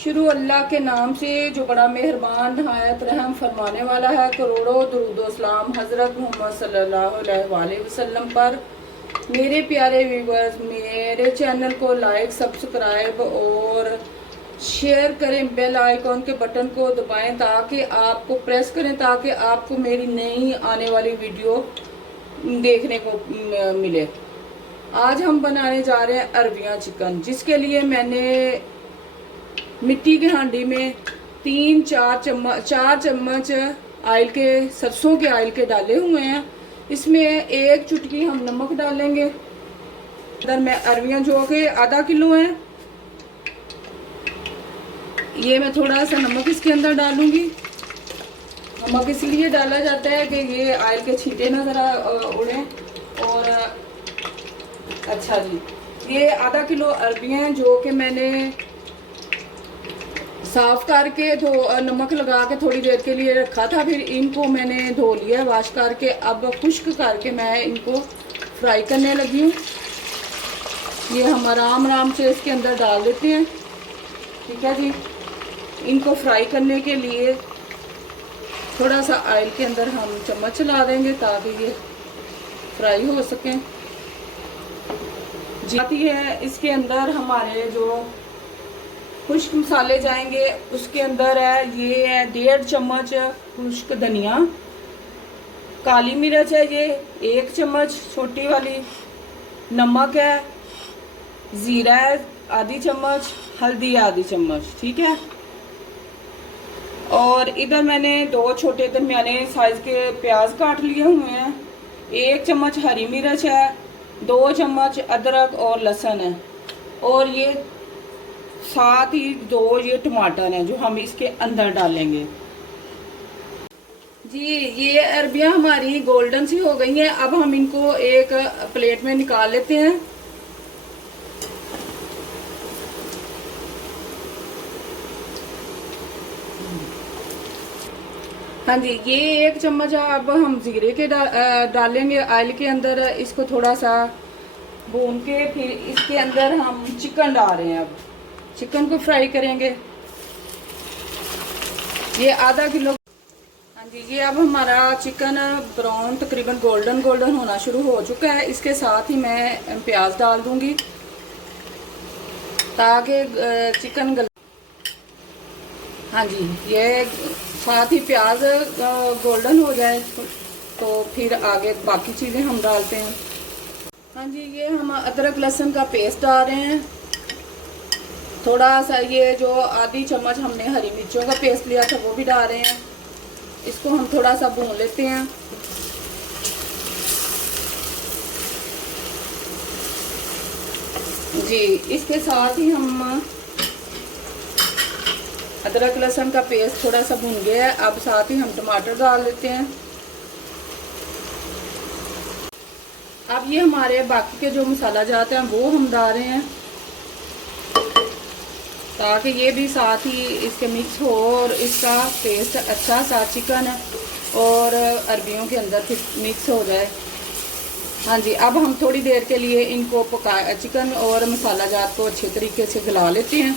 शुरू अल्लाह के नाम से जो बड़ा मेहरबान नहायत रहम फरमाने वाला है। करोड़ों दुरूद सलाम हज़रत मोहम्मद सल्लल्लाहु अलैहि वसल्लम पर। मेरे प्यारे व्यूवर्स, मेरे चैनल को लाइक सब्सक्राइब और शेयर करें, बेल आइकॉन के बटन को दबाएं ताकि आपको प्रेस करें ताकि आपको मेरी नई आने वाली वीडियो देखने को मिले। आज हम बनाने जा रहे हैं अरबियां चिकन, जिसके लिए मैंने मिट्टी के हांडी में 4 चम्मच ऑयल के, सरसों के ऑयल के डाले हुए हैं। इसमें 1 चुटकी हम नमक डालेंगे। इधर मैं अरबियां जो के आधा किलो हैं, ये मैं थोड़ा सा नमक इसके अंदर डालूंगी। नमक इसलिए डाला जाता है कि ये ऑयल के छींटे ना ज़रा उड़ें। और अच्छा जी, ये आधा किलो अरबियां जो कि मैंने साफ करके नमक लगा के थोड़ी देर के लिए रखा था, फिर इनको मैंने धो लिया वॉश करके। अब खुश्क करके मैं इनको फ्राई करने लगी हूँ। ये हम आराम आराम से इसके अंदर डाल देते हैं, ठीक है जी। इनको फ्राई करने के लिए थोड़ा सा ऑयल के अंदर हम चम्मच चला देंगे ताकि ये फ्राई हो सकें। जाती है इसके अंदर हमारे जो खुश्क मसाले जाएंगे, उसके अंदर है ये है 1.5 चम्मच खुश्क धनिया, काली मिर्च है ये 1 चम्मच छोटी वाली, नमक है, ज़ीरा है आधी चम्मच, हल्दी आधी चम्मच, ठीक है। और इधर मैंने 2 छोटे दरमियाने साइज के प्याज काट लिए हुए हैं, 1 चम्मच हरी मिर्च है, 2 चम्मच अदरक और लहसुन है, और ये साथ ही 2 ये टमाटर हैं जो हम इसके अंदर डालेंगे जी। ये अरबियां हमारी गोल्डन सी हो गई हैं। अब हम इनको एक प्लेट में निकाल लेते हैं। हाँ जी, ये 1 चम्मच अब हम जीरे के डालेंगे ऑयल के अंदर। इसको थोड़ा सा भून के फिर इसके अंदर हम चिकन डाल रहे हैं। अब चिकन को फ्राई करेंगे। ये आधा किलो। हाँ जी, ये अब हमारा चिकन ब्राउन तकरीबन गोल्डन गोल्डन होना शुरू हो चुका है। इसके साथ ही मैं प्याज डाल दूंगी ताकि चिकन गल। हाँ जी, ये साथ ही प्याज गोल्डन हो जाए तो फिर आगे बाकी चीज़ें हम डालते हैं। हाँ जी, ये हम अदरक लहसुन का पेस्ट डाल रहे हैं। थोड़ा सा ये जो आधी चम्मच हमने हरी मिर्चों का पेस्ट लिया था वो भी डाल रहे हैं। इसको हम थोड़ा सा भून लेते हैं। जी, इसके साथ ही हम अदरक लहसुन का पेस्ट थोड़ा सा भून गया है। अब साथ ही हम टमाटर डाल लेते हैं। अब ये हमारे बाकी के जो मसाला जाते हैं वो हम डाल रहे हैं ताकि ये भी साथ ही इसके मिक्स हो और इसका टेस्ट अच्छा सा चिकन और अरबियों के अंदर फिर मिक्स हो जाए। हाँ जी, अब हम थोड़ी देर के लिए इनको चिकन और मसाला जात को अच्छे तरीके से गला लेते हैं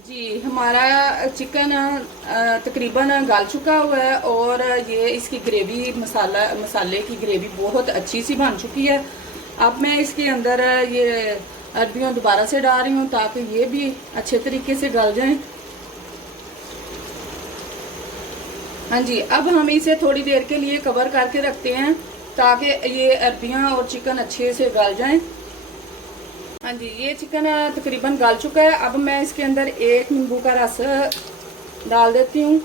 जी। हमारा चिकन तकरीबन गल चुका हुआ है और ये इसकी ग्रेवी मसाले की ग्रेवी बहुत अच्छी सी बन चुकी है। अब मैं इसके अंदर ये अरबियां दोबारा से डाल रही हूँ ताकि ये भी अच्छे तरीके से गल जाएं। हाँ जी, अब हम इसे थोड़ी देर के लिए कवर करके रखते हैं ताकि ये अरबियां और चिकन अच्छे से गल जाएं। हाँ जी, ये चिकन तकरीबन गल चुका है। अब मैं इसके अंदर 1 नींबू का रस डाल देती हूँ।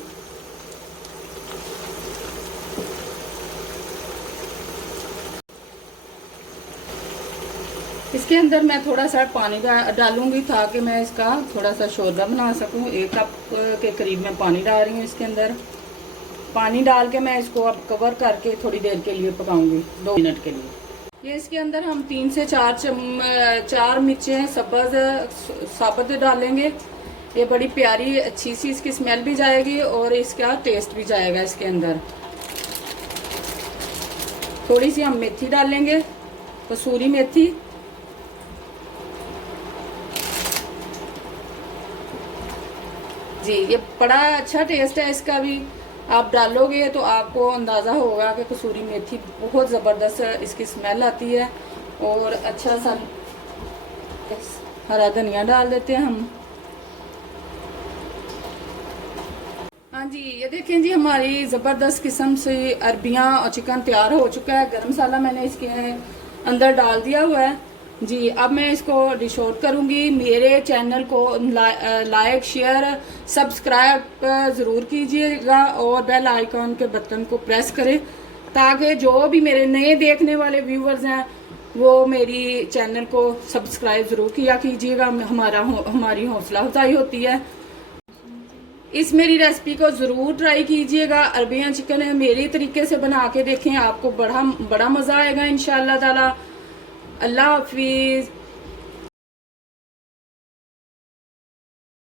इसके अंदर मैं थोड़ा सा पानी डालूंगी ताकि मैं इसका थोड़ा सा शोरबा बना सकूं। 1 कप के करीब मैं पानी डाल रही हूँ इसके अंदर। पानी डाल के मैं इसको अब कवर करके थोड़ी देर के लिए पकाऊंगी, 2 मिनट के लिए। ये इसके अंदर हम 3 से 4 मिर्चें सब्ज़ साबुत डालेंगे। ये बड़ी प्यारी अच्छी सी इसकी स्मेल भी जाएगी और इसका टेस्ट भी जाएगा इसके अंदर। थोड़ी सी हम मेथी डालेंगे, कसूरी मेथी। जी ये बड़ा अच्छा टेस्ट है इसका भी। आप डालोगे तो आपको अंदाज़ा होगा कि कसूरी मेथी बहुत ज़बरदस्त इसकी स्मेल आती है। और अच्छा सा हरा धनिया डाल देते हैं हम। हाँ जी ये देखें जी, हमारी ज़बरदस्त किस्म से अरबियाँ और चिकन तैयार हो चुका है। गरम मसाला मैंने इसके अंदर डाल दिया हुआ है जी। अब मैं इसको डिश आउट करूँगी। मेरे चैनल को लाइक शेयर सब्सक्राइब ज़रूर कीजिएगा और बेल आइकॉन के बटन को प्रेस करें ताकि जो भी मेरे नए देखने वाले व्यूवर्स हैं वो मेरी चैनल को सब्सक्राइब ज़रूर किया कीजिएगा। हमारी हौसला अफजाई होती है। इस मेरी रेसिपी को ज़रूर ट्राई कीजिएगा। अरबियन चिकन है, मेरी तरीके से बना के देखें, आपको बड़ा मज़ा आएगा इंशाअल्लाह ताला। अल्लाह हाफिज़।